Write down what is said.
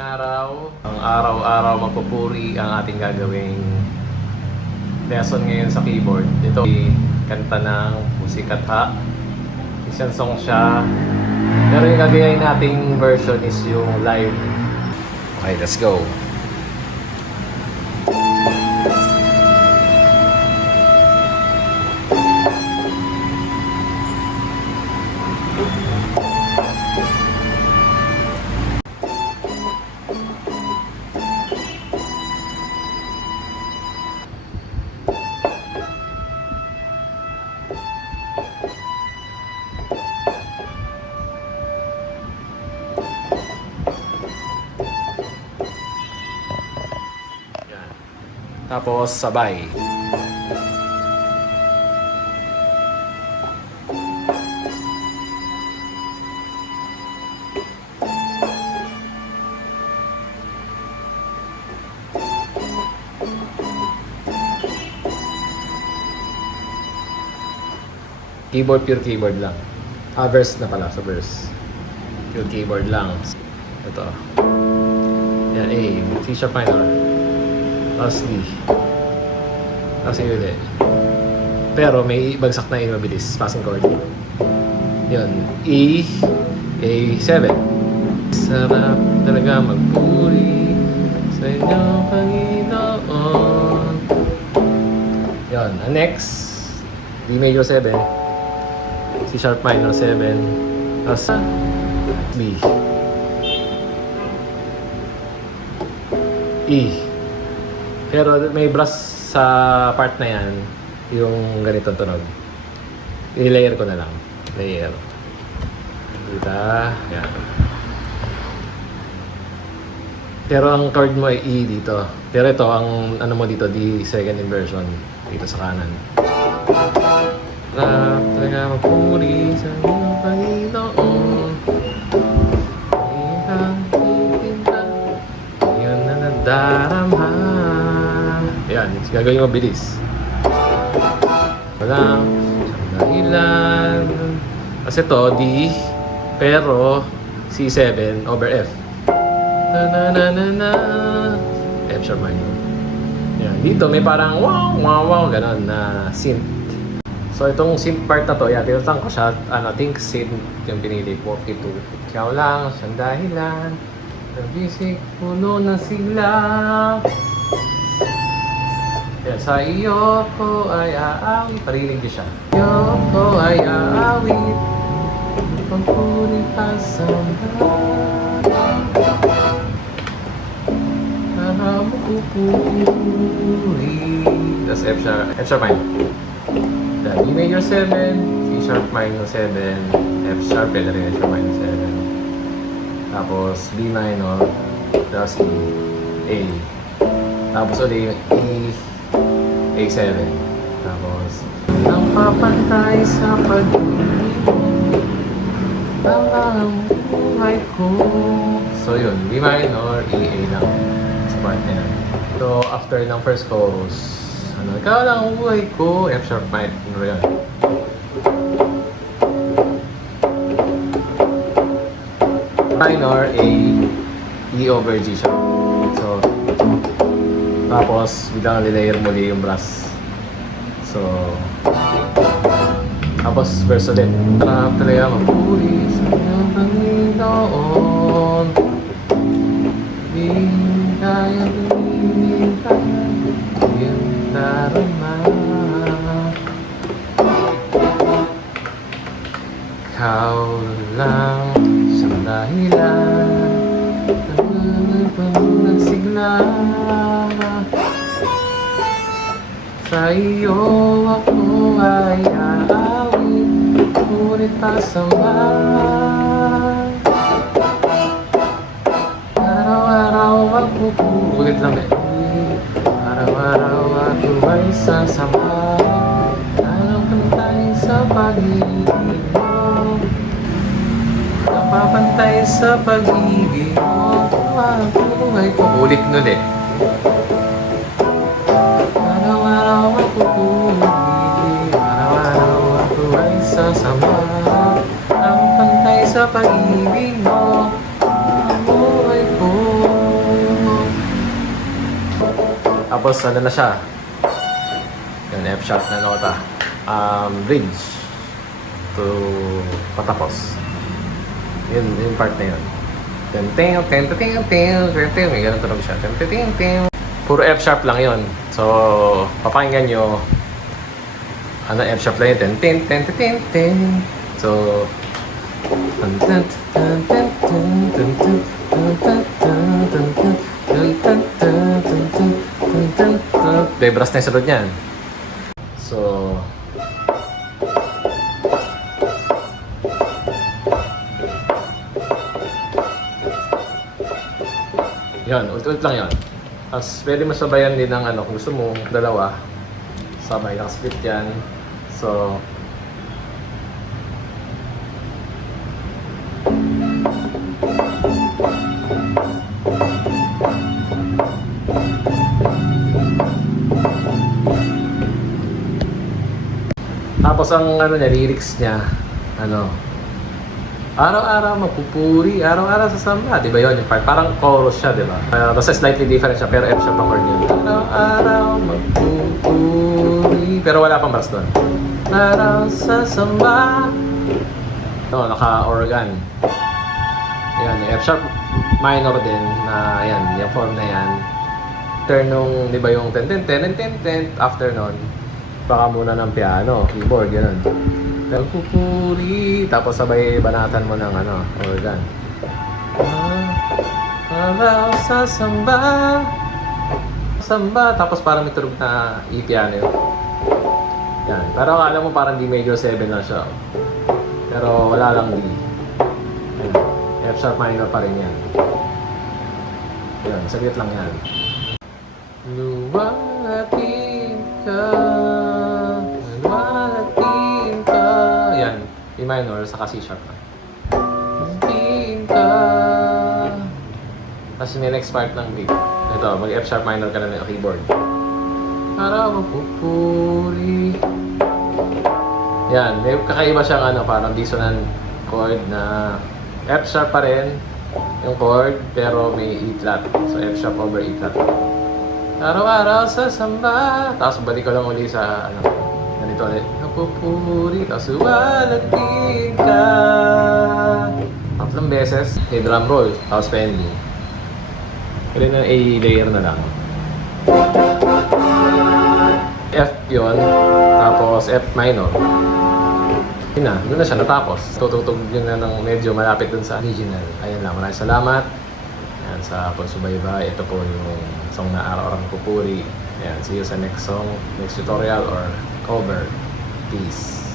araw. Ang araw-araw magpupuri ang ating gagawing lesson ngayon sa keyboard. Ito ay kanta ng Pussycat. Isang song siya. Pero yung gagayain nating version is yung live. Okay, let's go. Tapos sabay. Keyboard, pure keyboard lang. Verse na pala, sa verse. Pure keyboard lang. Ito. Yan, A. C sharp minor. Tapos D. Tapos A ulit. Pero may bagsak na A mabilis. Passing chord. Yun. E. A7. Sarap talaga magpuri sa inyong Panginoon. Yun. Next. D major 7. C sharp minor 7. Tapos B. E. Pero may brass sa part na yan, yung ganitong tunog. I-layer ko na lang. Layer. Dita. Yan. Pero ang chord mo ay E dito. Pero ito, ang ano mo dito, D second inversion. Dito sa kanan. Sarap talaga magpuri sa iyong Panginoon. Ihang titinda, yun na nadarama. Ayan, gagawin mo bilis. Walang dahilan. Kasi to D, pero C7 over F. Na na na na na. F sharp minor. Ayan, dito may parang wow, wow, wow, ganon na synth. So itong synth part na to, yan, tinutang ko siya, think synth yung pinili, 42. Ikaw lang, siyang dahilan, nabisik, puno ng sigla. Yan, sa iyo ko ay aawit, parinig niyo siya. Iyo ko ay aawit, pagpuri pa sa para mo pupuri. Tapos F sharp minor. The D major 7, C sharp minor 7, F sharp, pwede rin F sharp minor 7. Tapos B minor, tapos E, A. Tapos ulit yung E, A7. Tapos ang papantay sa pag-ibig ang buhay ko. So yun, B minor, E, A lang sa part na yan. So after ng first chorus, ikaw lang ang buhay ko, F sharp minor yan. Minor, A, E over G sharp. So, tapos biglang lilayer muli yung brass. So, tapos verse ulit. Sarap talaga magpuri sa iyong Panginoon. Di kaya pinilitan yung darama. Ikaw lang siyang dahilan, nagsigla. Sa iyo ako ay aawit, ngunit pasamay. Araw-araw magpupuri. Ulit lang eh. Araw-araw ako ay sasama, alam pantay sa pag-ibig mo, napapantay sa pag-ibig mo. Ang buhay ko. Ulit nun eh. Araw-araw ako pumili, araw-araw ako ay sasama, ang pantay sa pag-ibig mo. Ang buhay ko. Tapos ano na siya. Yan, F sharp na nota. Bridge to patapos. Yun, yung part na yun. May ganun tunog siya. Puro F sharp lang yun. So, papakinggan nyo. Ano, F sharp lang yun. So, brass na yung sunod niyan. So, yun, ulit-ulit lang yun. Tapos, pwede mo sabayan din ng ano, kung gusto mo, dalawa. Sabay lang split yan. So, tapos ang ano niya, lyrics niya, ano, araw-araw mapupuri, araw-araw sa samba, di ba yun? Yung part, parang chorus siya, di ba? Tapos slightly different siya, pero F siya pang chord yun. Araw-araw mapupuri, pero wala pang brass doon. Araw sa samba. No, naka-organ. Yan, F sharp minor din, na yan, yung form na yan. Turn nung, di ba yung ten, after nun, baka muna ng piano, keyboard, gano'n. Nagpupuri, tapos sabay banatan mo ng ano, organ. Araw sa samba. Samba, tapos parang may tunog na i-piano yun. Yan, pero alam mo parang D major 7 lang siya. Pero wala lang D. Ayan. F sharp minor pa rin yan. Yan, saglit lang yan. Luwalatin ka. E minor, saka C sharp na. Tapos may next part ng beat. Ito, mag F sharp minor ka na ng keyboard. Para mapupuri. Yan, may kakaiba siyang ano, parang dissonant chord na F sharp pa rin yung chord, pero may E flat. So F sharp over E flat. Araw-araw sa samba. Tapos balik ko lang uli sa ano, ganito ulit. Napupuri, tapos walatin ka. Tatlong beses, may drum roll, tapos pending. Pwede na A layer na lang. F yun, tapos F minor. Yun na, doon na siya natapos. Tutugtog yun na ng medyo malapit dun sa original. Ayan lang, maraming salamat. Ayan, sa pagsubaybay. Ito po yung song na araw-araw napupuri. Ayan, see you sa next song, next tutorial or cover. Peace.